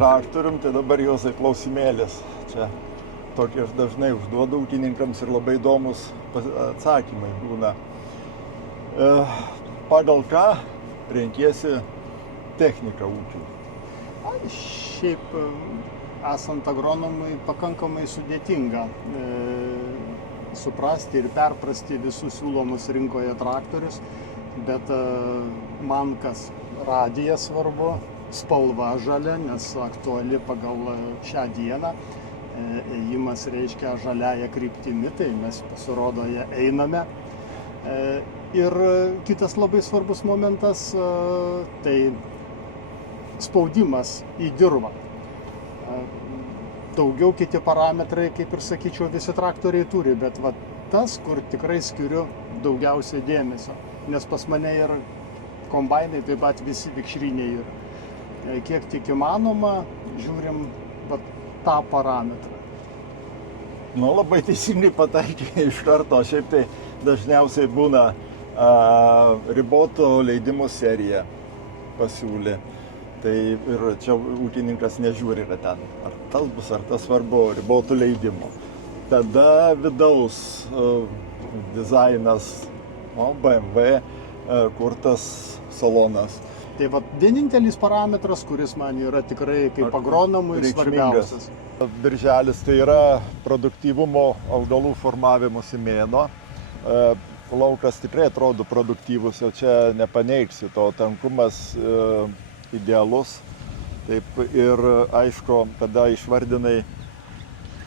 traktorium, tai dabar Juozai klausimėlis. Čia tokie aš dažnai užduodu ūkininkams ir labai įdomus atsakymai būna. Pagal ką renkiesi techniką ūkiui? Šiaip esant agronomui pakankamai sudėtinga suprasti ir perprasti visus siūlomus rinkoje traktorius, bet man kas radijas svarbu, spalva žalia, nes aktuali pagal šią dieną. Ėjimas reiškia žaliąją kryptimi, tai mes pasirodo ją einame. Ir kitas labai svarbus momentas, tai spaudimas į dirvą. Daugiau kiti parametrai, kaip ir sakyčiau, visi traktoriai turi, bet va tas, kur tikrai skiriu daugiausiai dėmesio, nes pas mane ir kombainai, taip pat visi vikšriniai ir kiek tik įmanoma, žiūrim va tą parametrą. Nu, labai teisingai pataikė iš karto, šiaip tai dažniausiai būna riboto leidimų serija pasiūlė. Tai ir čia ūkininkas nežiūri, kad ten ar tas bus, ar tas svarbu, ribotų leidimų. Tada vidaus dizainas, BMW kurtas salonas. Tai va vienintelis parametras, kuris man yra tikrai kaip agronomui svarbiausias. Birželis tai yra produktyvumo augalų formavimosi mėnuo. Laukas tikrai atrodo produktyvus, jau čia nepaneigsi, to tankumas idealus. Taip ir aišku, tada išvardinai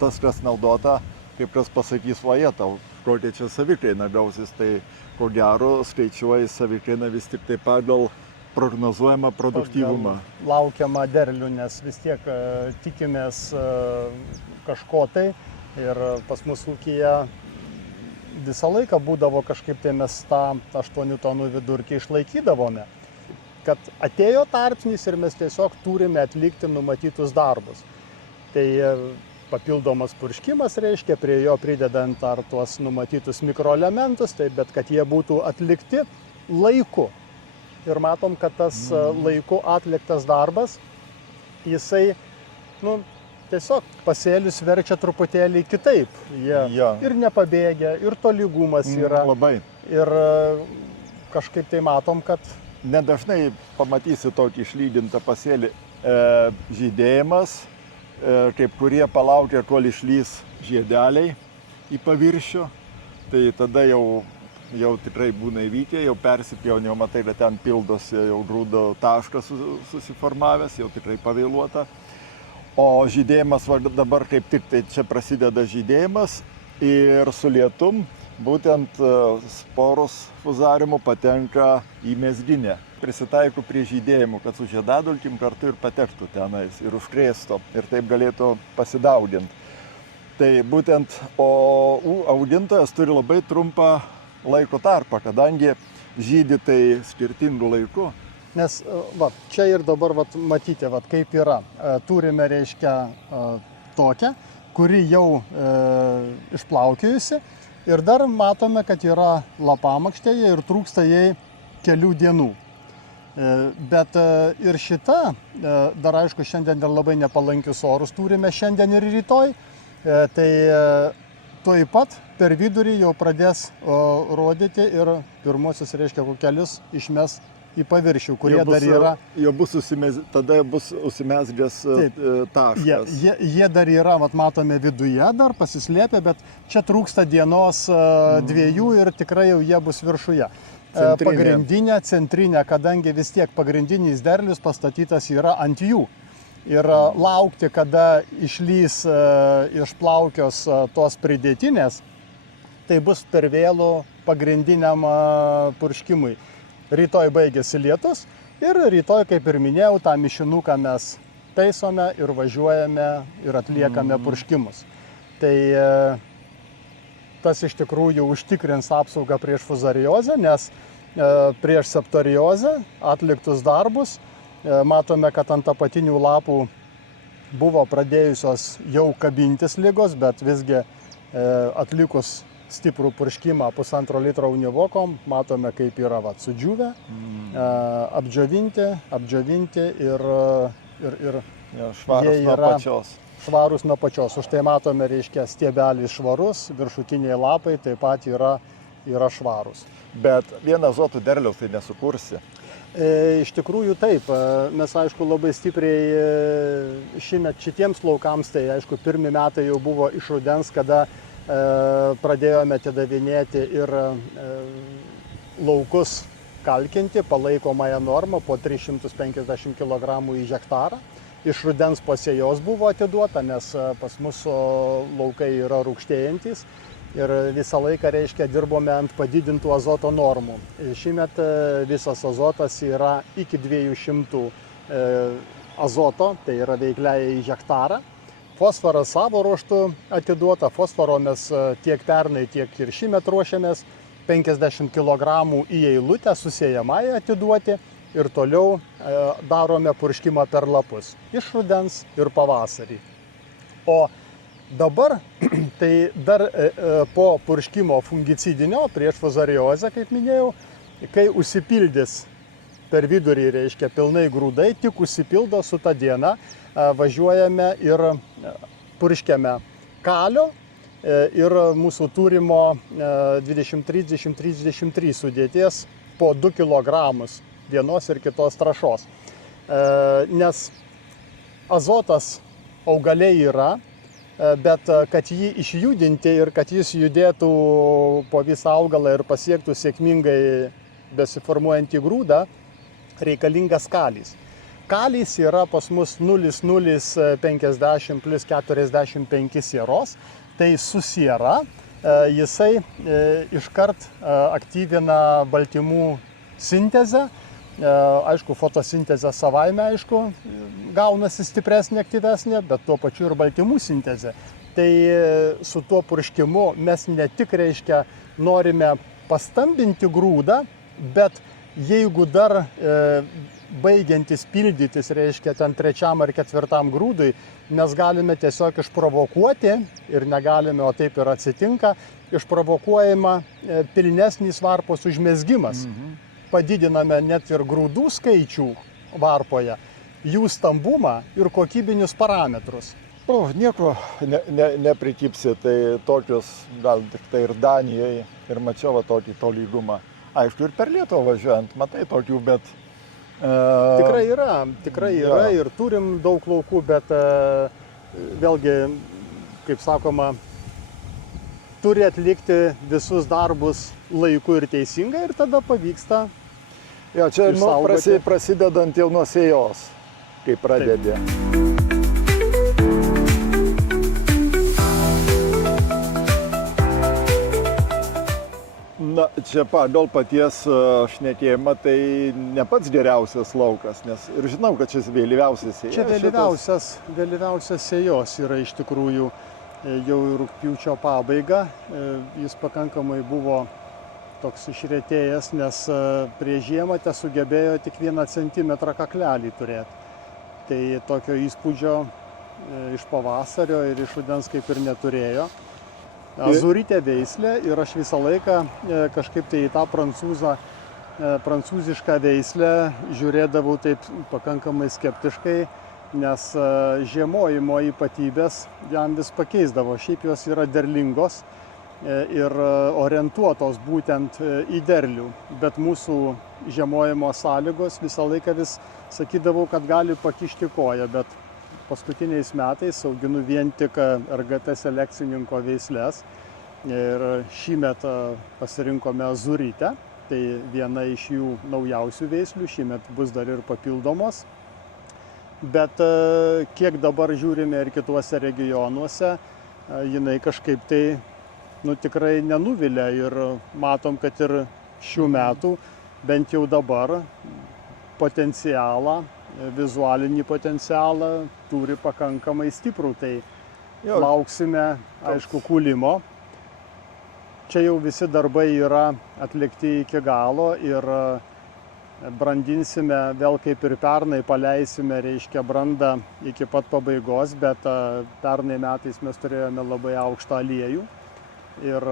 tas, kas naudota, kaip kas pasakys, vaje tau, kokia čia savikaina gausis, tai ko gero skaičiuoji savikainą vis tik tai pagal prognozuojamą produktyvumą. Laukiamą derlių, nes vis tiek tikimės kažko tai ir pas mus ūkyje visą laiką būdavo kažkaip tai mes tą 8 tonų vidurkį išlaikydavome. Kad atėjo tarpsnis ir mes tiesiog turime atlikti numatytus darbus. Tai papildomas purškimas reiškia, prie jo pridedant ar tuos numatytus mikroelementus, tai bet kad jie būtų atlikti laiku. Ir matom, kad tas laiku atliktas darbas, jisai, tiesiog pasėlius verčia truputėlį kitaip. Jie ir nepabėgia, ir tolygumas yra. Labai. Ir kažkaip tai matom, kad nedažnai pamatysi tokį išlydintą pasėlį. Žydėjimas, kaip kurie palaukia, kol išlys žiedeliai į paviršių, tai tada jau tikrai būna įvykę, jau persipjauni, jau matai, kad ten pildosi jau grūdo taškas susiformavęs, jau tikrai pavėluota. O žydėjimas dabar kaip tik tai čia prasideda žydėjimas ir su lietum būtent sporos fuzariumu patenka į mezginę. Prisitaiko prie žydėjimų, kad su žiedadulkim kartu ir patektų tenais ir užkrėsto ir taip galėtų pasidauginti. Tai būtent, o augintojas turi labai trumpą laiko tarpą, kadangi žydi tai skirtingų laikų. Nes čia ir dabar matyti, kaip yra. Turime, reiškia, tokią, kuri jau išplaukėjusi. Ir dar matome, kad yra lapamakštėje ir trūksta jai kelių dienų. Bet ir šita, dar aišku, šiandien dar labai nepalankius orus turime šiandien ir rytoj, tai tuoj pat per vidurį jau pradės rodyti ir pirmosius, reiškia, kokelius išmes į paviršių, kurie dar yra. Tada bus užsimezgęs taškas. Jie dar yra, matome viduje, dar pasislėpę, bet čia trūksta dienos dviejų ir tikrai jau jie bus viršuje. Pagrindinė, centrinė, kadangi vis tiek pagrindinis derlius pastatytas yra ant jų. Ir laukti, kada išlys iš plaukios tos pridėtinės, tai bus per vėlų pagrindiniam purškimui. Rytoj baigėsi lietus ir rytoj, kaip ir minėjau, tą mišinuką mes taisome ir važiuojame ir atliekame purškimus. Tai tas iš tikrųjų užtikrins apsaugą prieš fuzariozę, nes prieš septoriozę atliktus darbus matome, kad ant apatinių lapų buvo pradėjusios jau kabintis ligos, bet visgi atlikus stiprų purškimą 1,5 litro univokom, matome, kaip yra apdžiovinti ir Jo, švarus Jie nuo yra pačios. švarūs nuo pačios. Už tai matome, reiškia, stiebelis švarus, viršutiniai lapai taip pat yra švarūs. Bet vieną azotų derliaus tai nesukursi. Iš tikrųjų taip, mes aišku labai stipriai šitiems laukams, tai aišku pirmi metai jau buvo iš rudens, kada pradėjome atidavinėti ir laukus kalkinti palaikomąją normą po 350 kg į hektarą. Iš rudens po sėjos buvo atiduota, nes pas mus laukai yra rūgštėjantis. Ir visą laiką, reiškia, dirbome ant padidintų azoto normų. Šįmet visas azotas yra iki 200 azoto, tai yra veikliai į hektarą. Fosforas savo ruoštų atiduota, fosforo mes tiek pernai, tiek ir šįmet ruošiamės 50 kg į eilutę susiejamai atiduoti ir toliau darome purškimą per lapus iš rudens ir pavasarį. O dabar, tai dar po purškimo fungicidinio prieš fuzariozę, kaip minėjau, kai užsipildys per vidurį, reiškia, pilnai grūdai, tik užsipildo su ta diena, važiuojame ir purškiame kalio ir mūsų turimo 23-33 sudėties po 2 kg vienos ir kitos trąšos. Nes azotas augaliai yra, bet kad jį išjudinti ir kad jis judėtų po visą augalą ir pasiektų sėkmingai besiformuojantį grūdą, reikalingas kalis. Kalis yra pas mus 0,050 plus 45 sieros, tai su siera jisai iškart aktyvina baltymų sintezę. Aišku, fotosintezė savaime, aišku, gaunasi stipresnė, aktyvesnė, bet tuo pačiu ir baltymų sintezė. Tai su tuo purškimu mes ne tik, reiškia, norime pastambinti grūdą, bet jeigu dar baigiantis pildytis, reiškia, ten 3. ar 4. grūdui, mes galime tiesiog išprovokuoti, ir negalime, o taip ir atsitinka, išprovokuojama pilnesnis varpos užmezgimas. Padidiname net ir grūdų skaičių varpoje, jų stambumą ir kokybinius parametrus. Nieko neprikipsi, tai tokius gal tik tai ir Danijoje, ir mačiau tokį tolygumą. Aišku, ir per Lietuvą važiuojant, matai tokių, bet... Tikrai yra ir turim daug laukų, bet vėlgi, kaip sakoma, turi atlikti visus darbus laiku ir teisingai ir tada pavyksta. Jo, čia prasidedant jau nuo sėjos, kai pradedi. Na, čia pagal paties šnekėjimą, tai ne pats geriausias laukas, nes ir žinau, kad šis vėlyviausias sėjos. Čia vėlyviausias sėjos yra iš tikrųjų jau rugpjūčio pabaiga. Jis pakankamai buvo toks išretėjęs, nes prieš žiemą te sugebėjo tik 1 centimetrą kaklelį turėti. Tai tokio įspūdžio iš pavasario ir iš rudens kaip ir neturėjo. Azurytė veislė ir aš visą laiką kažkaip tai į tą prancūzišką veislę žiūrėdavau taip pakankamai skeptiškai, nes žiemojimo ypatybės jam vis pakeisdavo. Šiaip jos yra derlingos ir orientuotos būtent į derlių, bet mūsų žiemojimo sąlygos visą laiką vis sakydavau, kad gali pakišti koją, bet paskutiniais metais auginu vien tik RGT selekcininko veislės ir šįmet pasirinkome azurytę, tai viena iš jų naujausių veislių, šįmet bus dar ir papildomos, bet kiek dabar žiūrime ir kituose regionuose, jinai kažkaip tai tikrai nenuvilia ir matom, kad ir šių metų, bent jau dabar, potencialą, vizualinį potencialą turi pakankamai stiprų, tai lauksime, aišku, kūlimo. Čia jau visi darbai yra atlikti iki galo ir brandinsime, vėl kaip ir pernai paleisime, reiškia, brandą iki pat pabaigos, bet pernai metais mes turėjome labai aukštą aliejų. Ir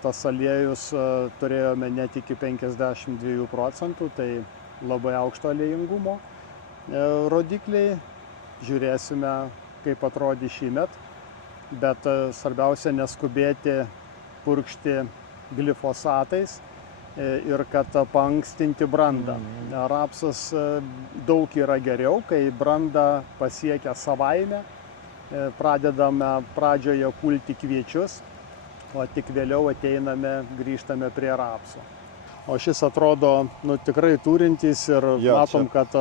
tas aliejus turėjome net iki 52%, tai labai aukšto aliejingumo rodikliai. žiūrėsime, kaip atrodys šįmet, bet svarbiausia neskubėti purkšti glifosatais ir kad paankstinti brandą. Rapsas daug yra geriau, kai branda pasiekia savaime, pradedame pradžioje kulti kviečius, o tik vėliau grįžtame prie rapso. O šis atrodo tikrai turintys ir matom, kad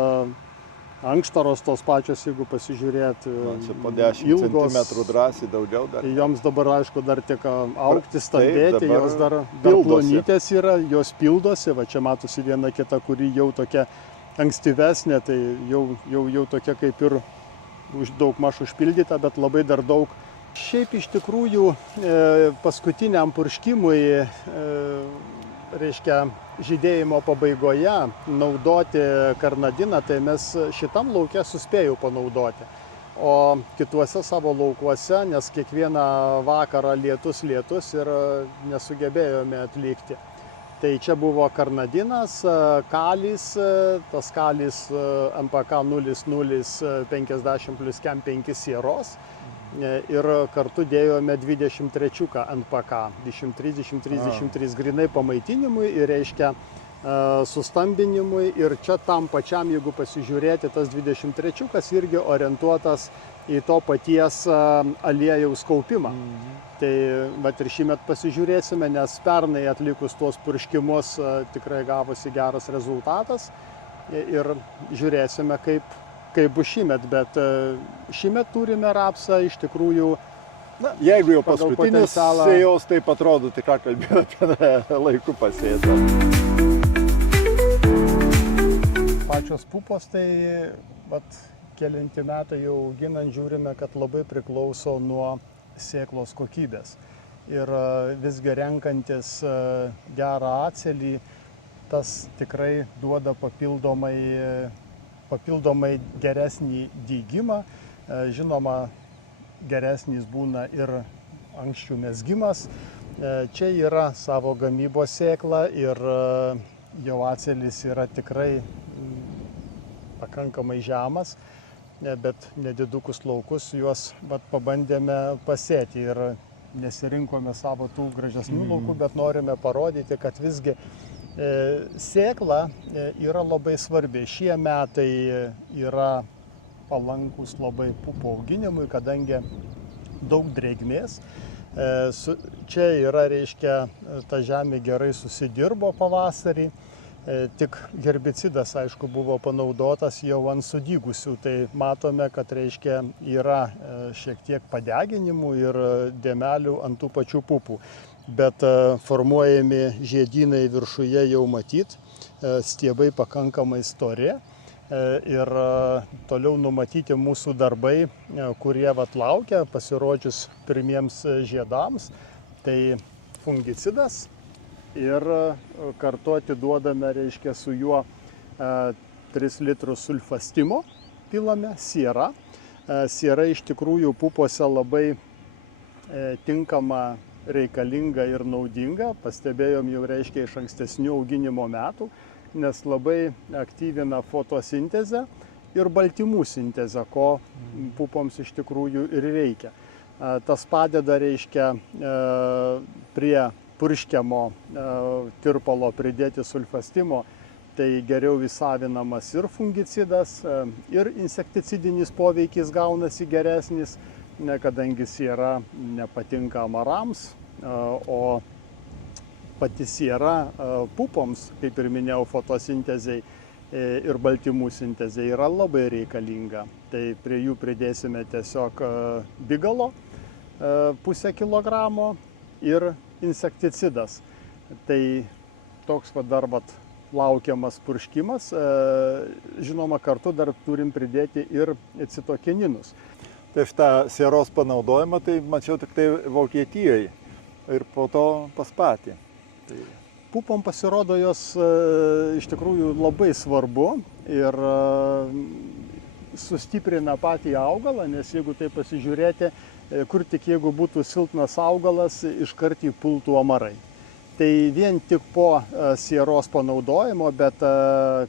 ankštaros tos pačios, jeigu pasižiūrėti, čia po 10 cm drąsiai daugiau dar. Joms dabar, aišku, dar tik augti, stambėti, jos dar plonytės yra, jos pildosi, va čia matosi viena kita, kuri jau tokia ankstyvesnė, tai jau tokia kaip ir daugmaž užpildyta, bet labai dar daug. Šiaip iš tikrųjų paskutiniam purškimui, reiškia, žydėjimo pabaigoje naudoti karnadiną, tai mes šitam lauke suspėjau panaudoti. O kituose savo laukuose, nes kiekvieną vakarą lietus ir nesugebėjome atlikti. Tai čia buvo karnadinas, kalis, tas kalis MPK 0050 plus KEM 5 sieros. Ir kartu dėjome 23 NPK, 23 grinai pamaitinimui ir reiškia sustambinimui. Ir čia tam pačiam, jeigu pasižiūrėti, tas 23 irgi orientuotas į to paties aliejaus kaupimą. Tai ir šįmet pasižiūrėsime, nes pernai atlikus tuos purškimus tikrai gavosi geras rezultatas ir žiūrėsime, kaip bus šįmet, bet šįmet turime rapsą iš tikrųjų. Jeigu jau paskutinis sėjos, taip atrodo, tik ką kalbėjau apie laiku pasėtą. Pačios pupos, tai kelinti metai jau auginant žiūrime, kad labai priklauso nuo sėklos kokybės. Ir visgi renkantis gerą acelį, tas tikrai duoda papildomai geresnį dygimą. Žinoma, geresnis būna ir ankščių mezgimas. Čia yra savo gamybos sėkla ir jau acelis yra tikrai pakankamai žemas, bet nedidukus laukus juos pabandėme pasėti ir nesirinkome savo tų gražesnių laukų, bet norime parodyti, kad visgi sėkla yra labai svarbi. Šie metai yra palankus labai pupų auginimui, kadangi daug drėgmės. Čia yra, reiškia, ta žemė gerai susidirbo pavasarį. Tik herbicidas, aišku, buvo panaudotas jau ant sudygusių. Tai matome, kad, reiškia, yra šiek tiek padeginimų ir dėmelių ant tų pačių pupų. Bet formuojami žiedynai viršuje jau matyt, stiebai pakankamai stori ir toliau numatyti mūsų darbai, kurie laukia pasirodžius pirmiems žiedams. Tai fungicidas ir kartu atiduodame, reiškia, su juo 3 litrus sulfastimo pilame, siera. Siera iš tikrųjų pupose labai tinkama, reikalinga ir naudinga. Pastebėjom jau, reiškia, iš ankstesnių auginimo metų, nes labai aktyvina fotosintezę ir baltymų sintezę, ko pupoms iš tikrųjų ir reikia. Tas padeda, reiškia, prie purškiamo tirpalo pridėti sulfastimo, tai geriau įsavinamas ir fungicidas, ir insekticidinis poveikis gaunasi geresnis, kadangi siera nepatinka amarams, o pati siera pupoms, kaip ir minėjau, fotosintezei ir baltymų sintezei yra labai reikalinga. Tai prie jų pridėsime tiesiog bigalo pusę kilogramo ir insekticidas. Tai toks dar laukiamas purškimas. Žinoma, kartu dar turim pridėti ir citokininus. Tai šitą sieros panaudojimą, tai mačiau tik tai Vokietijoje ir po to pas patį. Pupom pasirodo jos iš tikrųjų labai svarbu ir sustiprina patį augalą, nes jeigu tai pasižiūrėti, kur tik jeigu būtų silpnas augalas, iškart įpultų amarai. Tai vien tik po sieros panaudojimo, bet,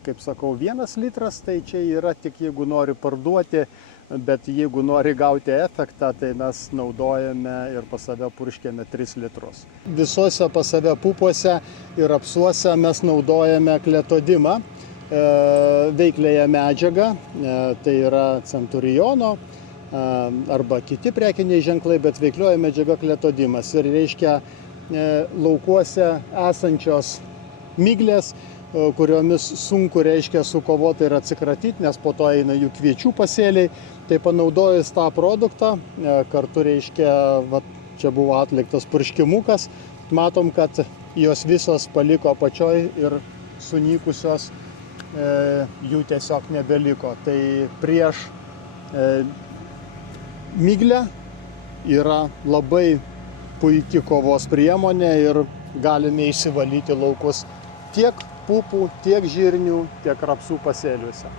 kaip sakau, 1 litras, tai čia yra tik jeigu nori parduoti bet jeigu nori gauti efektą, tai mes naudojame ir pas save purškiame 3 litrus. Visose pas save pupuose ir apsuose mes naudojame kletodimą, veikliąją medžiagą, tai yra Centuriono arba kiti prekiniai ženklai, bet veiklioji medžiaga kletodimas. Ir reiškia laukuose esančios miglės, kuriomis sunku reiškia sukovoti ir atsikratyti, nes po to eina jų kviečių pasėliai. Tai panaudojus tą produktą, kartu reiškia, va, čia buvo atliktas purškimukas, matom, kad jos visos paliko apačioj ir sunykusios, jų tiesiog nebeliko. Tai prieš miglę yra labai puikia kovos priemonė ir galime išsivalyti laukus tiek pupų, tiek žirnių, tiek rapsų pasėliuose.